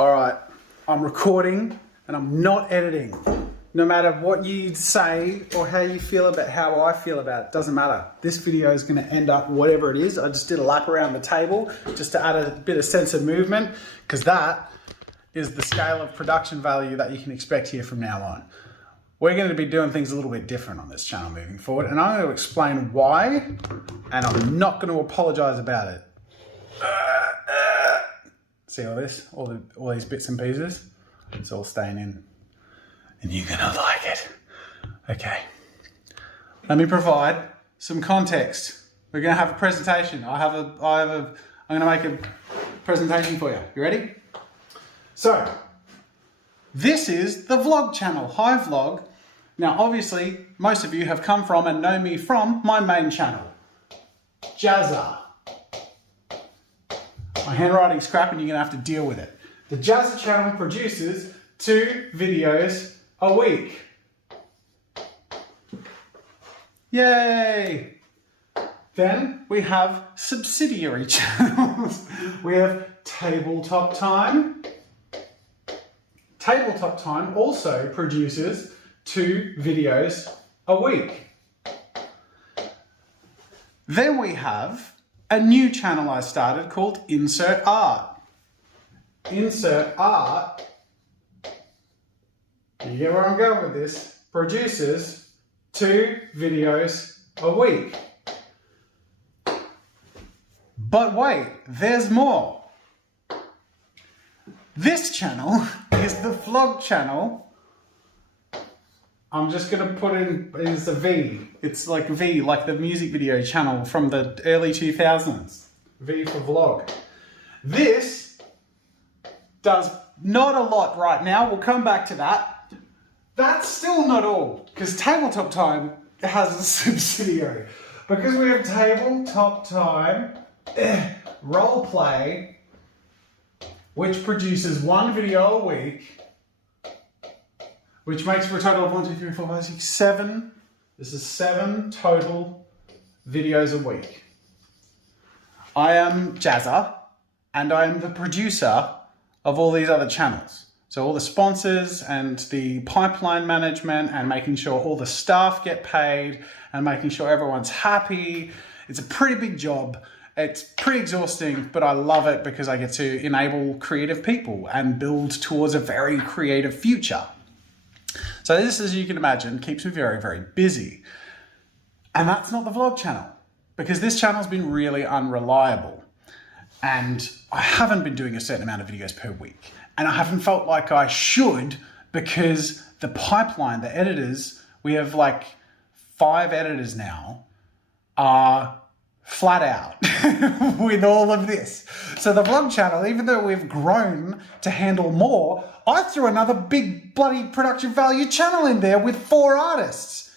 All right, I'm recording and I'm not editing. No matter what you say or how you feel about how I feel about it, doesn't matter. This video is gonna end up whatever it is. I just did a lap around the table just to add a bit of sense of movement, because that is the scale of production value that you can expect here from now on. We're going to be doing things a little bit different on this channel moving forward, and I'm going to explain why, and I'm not going to apologize about it. See all this? All these bits and pieces? It's all staying in. And you're going to like it. Okay. Let me provide some context. We're going to have a presentation. I'm going to make a presentation for you. You ready? So, this is the vlog channel, Hi Vlog. Now, obviously, most of you have come from and know me from my main channel, Jazza. My handwriting's crap and you're gonna have to deal with it. The Jazza channel produces 2 videos a week. Yay! Then we have subsidiary channels. We have Tabletop Time. Tabletop Time also produces 2 videos a week. Then we have a new channel I started called Insert Art. Insert Art, you get where I'm going with this, produces 2 videos a week. But wait, there's more. This channel is the vlog channel. I'm just gonna put in, it's a V. It's like V, like the music video channel from the early 2000s. V for vlog. This does not a lot right now. We'll come back to that. That's still not all, because Tabletop Time has a subsidiary. Because we have Tabletop Time Roleplay, which produces 1 video a week, which makes for a total of 1, 2, 3, 4, 5, 6, 7. This is 7 total videos a week. I am Jazza, and I am the producer of all these other channels. So all the sponsors and the pipeline management and making sure all the staff get paid and making sure everyone's happy. It's a pretty big job. It's pretty exhausting, but I love it because I get to enable creative people and build towards a very creative future. So this, as you can imagine, keeps me very, very busy. And that's not the vlog channel, because this channel's been really unreliable. And I haven't been doing a certain amount of videos per week. And I haven't felt like I should, because the pipeline, the editors, we have like 5 editors now, are flat out with all of this. So the vlog channel, even though we've grown to handle more, I threw another big bloody production value channel in there with 4 artists.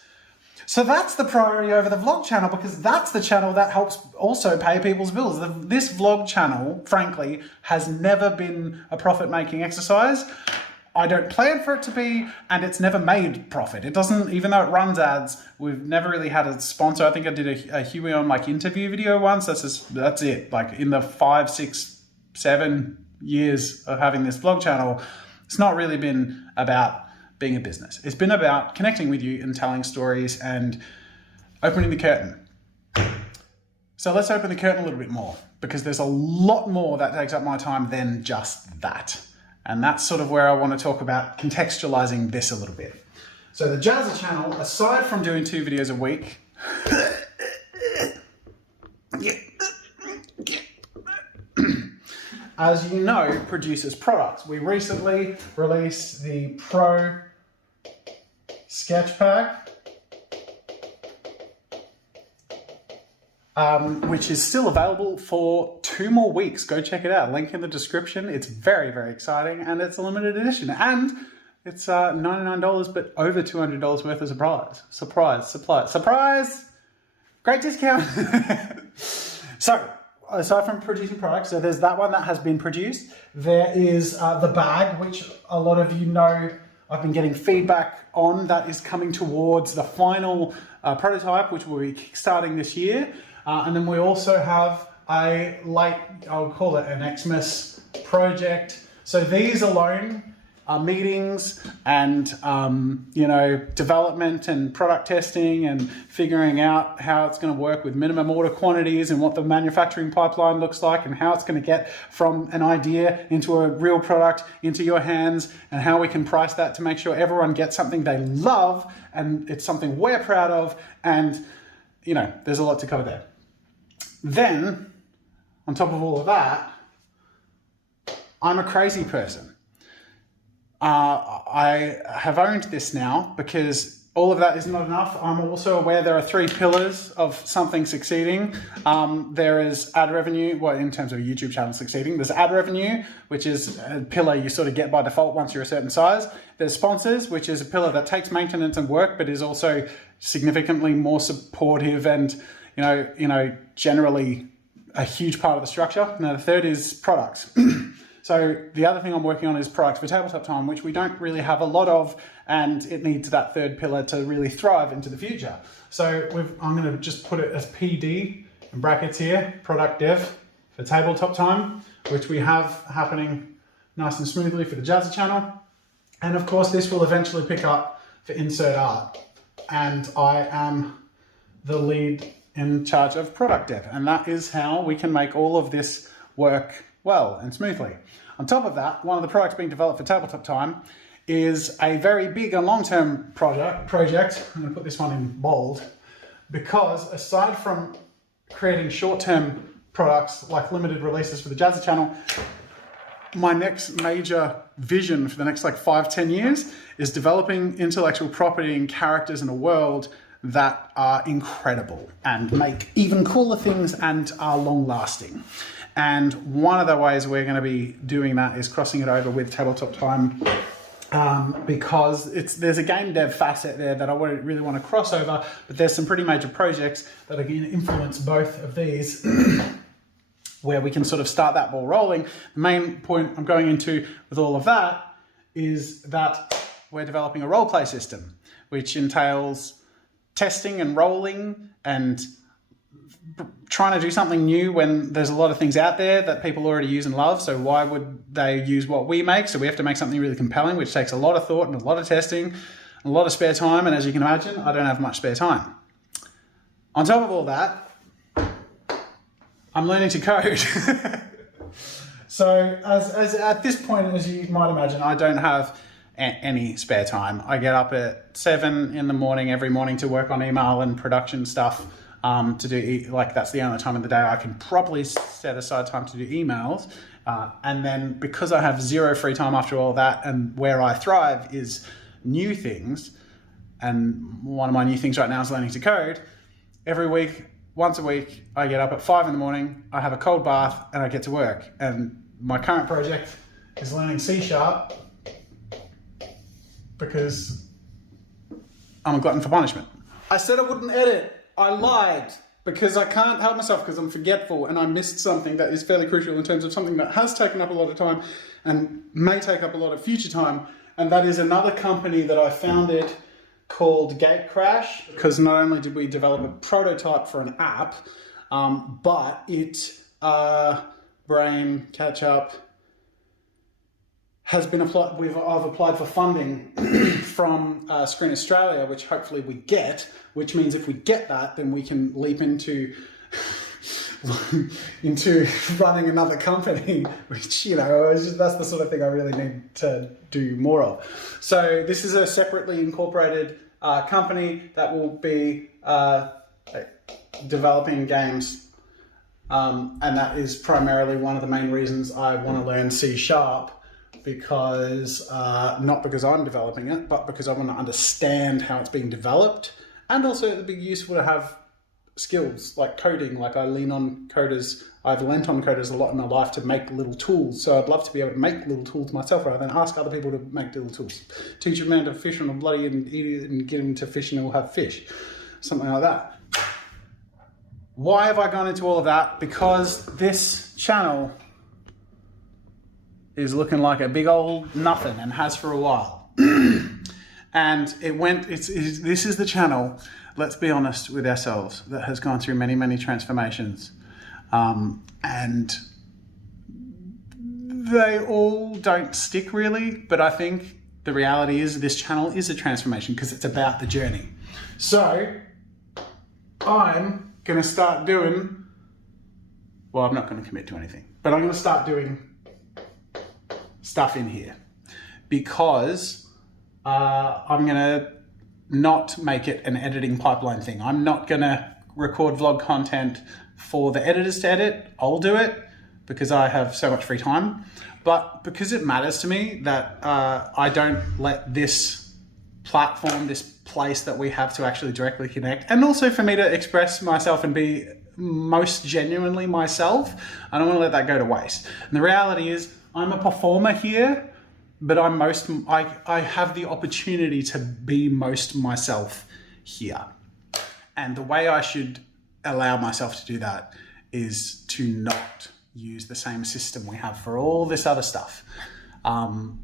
So that's the priority over the vlog channel, because that's the channel that helps also pay people's bills. This vlog channel, frankly, has never been a profit-making exercise. I don't plan for it to be, and it's never made profit. It doesn't, even though it runs ads, we've never really had a sponsor. I think I did a Huey on like interview video once. That's it. Like in the 5, 6, 7 years of having this vlog channel, it's not really been about being a business. It's been about connecting with you and telling stories and opening the curtain. So let's open the curtain a little bit more, because there's a lot more that takes up my time than just that. And that's sort of where I want to talk about contextualizing this a little bit. So the Jazza channel, aside from doing 2 videos a week, as you know, produces products. We recently released the Pro Sketch Pack, which is still available for 2 more weeks. Go check it out. Link in the description. It's very, very exciting, and it's a limited edition. And it's $99, but over $200 worth of surprise. Great discount. So, aside from producing products, so there's that one that has been produced. There is the bag, which a lot of you know I've been getting feedback on. That is coming towards the final prototype, which will be kickstarting this year. And then we also have a late, I'll call it an Xmas project, So these alone are meetings and, you know, development and product testing and figuring out how it's going to work with minimum order quantities and what the manufacturing pipeline looks like and how it's going to get from an idea into a real product into your hands and how we can price that to make sure everyone gets something they love and it's something we're proud of. And, you know, there's a lot to cover there. Then, on top of all of that, I'm a crazy person. I have owned this now because all of that is not enough. I'm also aware there are 3 pillars of something succeeding. There is ad revenue, well, in terms of a YouTube channel succeeding. There's ad revenue, which is a pillar you sort of get by default once you're a certain size. There's sponsors, which is a pillar that takes maintenance and work, but is also significantly more supportive and, you know, generally a huge part of the structure. Now, the third is products. So the other thing I'm working on is products for tabletop time, which we don't really have a lot of, and it needs that third pillar to really thrive into the future. So I'm going to just put it as PD in brackets here, product dev for tabletop time, which we have happening nice and smoothly for the Jazza channel. And of course, this will eventually pick up for insert art. And I am the lead in charge of product dev. And that is how we can make all of this work well and smoothly. On top of that, one of the products being developed for tabletop time is a very big and long-term project. I'm going to put this one in bold because aside from creating short-term products like limited releases for the Jazza channel, my next major vision for the next like 5-10 years is developing intellectual property and characters in a world that are incredible and make even cooler things and are long-lasting. And one of the ways we're going to be doing that is crossing it over with tabletop time because there's a game dev facet there that I really want to cross over, but there's some pretty major projects that are going to influence both of these where we can sort of start that ball rolling. The main point I'm going into with all of that is that we're developing a role play system, which entails testing and rolling and trying to do something new when there's a lot of things out there that people already use and love. So why would they use what we make? So we have to make something really compelling, which takes a lot of thought and a lot of testing, a lot of spare time. And as you can imagine, I don't have much spare time. On top of all that, I'm learning to code. So as at this point, as you might imagine, I don't have any spare time. I get up at 7 in the morning every morning to work on email and production stuff. To do, like, that's the only time of the day I can properly set aside time to do emails. And then because I have zero free time after all that, and where I thrive is new things, and one of my new things right now is learning to code. Every week, once a week, I get up at 5 in the morning, I have a cold bath, and I get to work. And my current project is learning C# because I'm a glutton for punishment. I said I wouldn't edit. I lied because I can't help myself because I'm forgetful and I missed something that is fairly crucial in terms of something that has taken up a lot of time and may take up a lot of future time. And that is another company that I founded called Gatecrash, because not only did we develop a prototype for an app, but Brain Catch Up has been applied. I've applied for funding from Screen Australia, which hopefully we get, which means if we get that, then we can leap into running another company, which, you know, that's the sort of thing I really need to do more of. So this is a separately incorporated company that will be developing games, and that is primarily one of the main reasons I want to learn C#. Because, not because I'm developing it, but because I want to understand how it's being developed. And also it'd be useful to have skills like coding. Like I've lent on coders a lot in my life to make little tools. So I'd love to be able to make little tools myself rather than ask other people to make little tools. Teach a man to fish on a bloody and eat it and get him to fish and he'll have fish. Something like that. Why have I gone into all of that? Because this channel is looking like a big old nothing and has for a while. And this is the channel, let's be honest with ourselves, that has gone through many, many transformations. And they all don't stick really, but I think the reality is this channel is a transformation because it's about the journey. So I'm going to start doing, well, I'm not going to commit to anything, but I'm going to start doing stuff in here because I'm going to not make it an editing pipeline thing. I'm not going to record vlog content for the editors to edit. I'll do it because I have so much free time. But because it matters to me that I don't let this platform, this place that we have to actually directly connect, and also for me to express myself and be most genuinely myself, I don't want to let that go to waste. And the reality is I'm a performer here, but I have the opportunity to be most myself here. And the way I should allow myself to do that is to not use the same system we have for all this other stuff,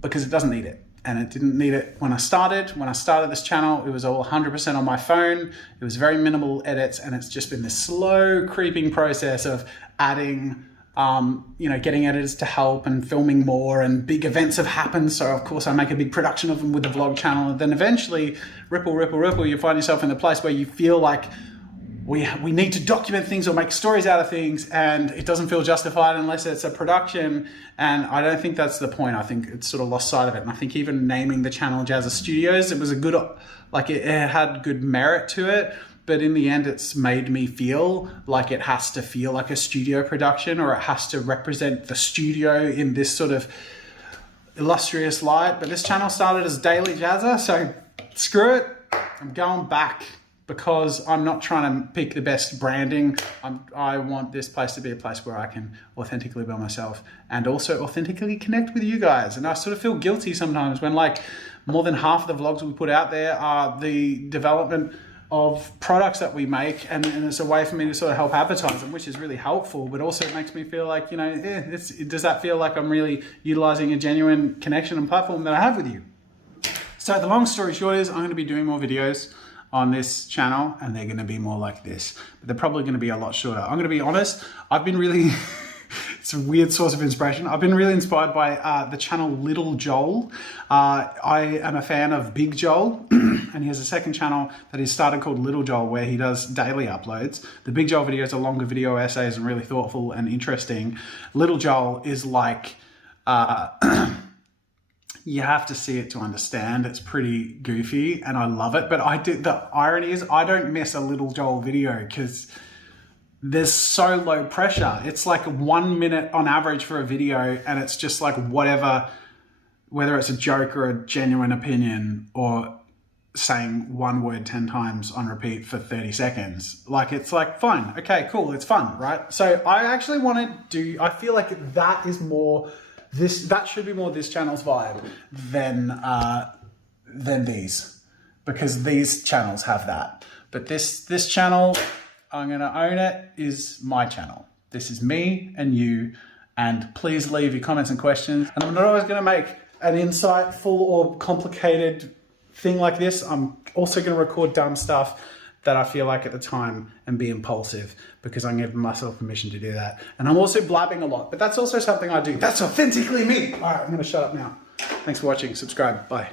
because it doesn't need it. And it didn't need it when I started. When I started this channel, it was all 100% on my phone. It was very minimal edits, and it's just been this slow creeping process of adding, getting editors to help and filming more, and big events have happened. So of course I make a big production of them with the vlog channel. And then eventually, ripple, you find yourself in the place where you feel like we need to document things or make stories out of things, and it doesn't feel justified unless it's a production. And I don't think that's the point. I think it's sort of lost sight of it. And I think even naming the channel Jazza Studios, it was a good, it had good merit to it. But in the end, it's made me feel like it has to feel like a studio production, or it has to represent the studio in this sort of illustrious light. But this channel started as Daily Jazza, so screw it. I'm going back, because I'm not trying to pick the best branding. I want this place to be a place where I can authentically be myself and also authentically connect with you guys. And I sort of feel guilty sometimes when like more than half of the vlogs we put out there are the development of products that we make, and it's a way for me to sort of help advertise them, which is really helpful, but also it makes me feel like, does that feel like I'm really utilizing a genuine connection and platform that I have with you? So the long story short is I'm going to be doing more videos on this channel, and they're going to be more like this, but they're probably going to be a lot shorter. I'm going to be honest, I've been really it's a weird source of inspiration. I've been really inspired by the channel Little Joel. I am a fan of Big Joel, and he has a second channel that he started called Little Joel, where he does daily uploads. The Big Joel videos are longer video essays and really thoughtful and interesting. Little Joel is like you have to see it to understand. It's pretty goofy and I love it. But the irony is I don't miss a Little Joel video because there's so low pressure. It's like 1 minute on average for a video, and it's just like whatever, whether it's a joke or a genuine opinion or saying one word 10 times on repeat for 30 seconds. Like, it's like, fine, okay, cool, it's fun, right? So I actually want to I feel like that is more, that should be more this channel's vibe than these, because these channels have that. But this channel, I'm gonna own it, is my channel. This is me and you, and please leave your comments and questions. And I'm not always gonna make an insightful or complicated thing like this. I'm also gonna record dumb stuff that I feel like at the time and be impulsive, because I'm giving myself permission to do that. And I'm also blabbing a lot, but that's also something I do. That's authentically me. All right, I'm gonna shut up now. Thanks for watching, subscribe, bye.